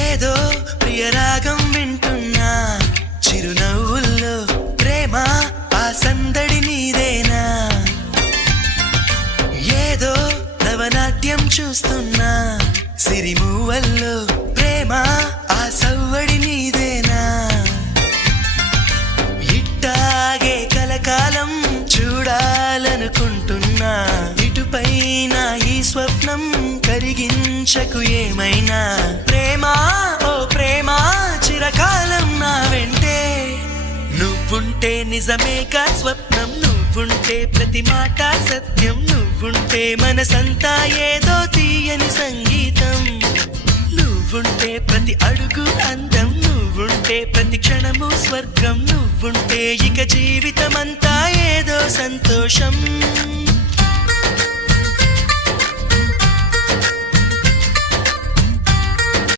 ఏదో ప్రియరాగం వింటున్నా చిరునవ్వుల్లో ప్రేమ ఆ సందడి నీదేనా ఏదో నవనాట్యం చూస్తున్నా సిరిమూవల్లో ప్రేమ ఆ సవ్వడి నీదేనా ఇట్టాగే కలకాలం చూడాలనుకుంటున్నా ఇటుపైన ఈ స్వప్నం కరిగించకు ఏమైనా ప్రేమ ఓ ప్రేమ చిరకాలం నా వెంటే నువ్వుంటే నిజమేగా స్వప్నం నువ్వుంటే ప్రతి మాట సత్యం నువ్వుంటే మనసంతా ఏదో తీయని సంగీతం నువ్వుంటే ప్రతి అడుగు అందం నువ్వుంటే ప్రతి క్షణము స్వర్గం నువ్వుంటే ఇక జీవితమంతా ఏదో సంతోషం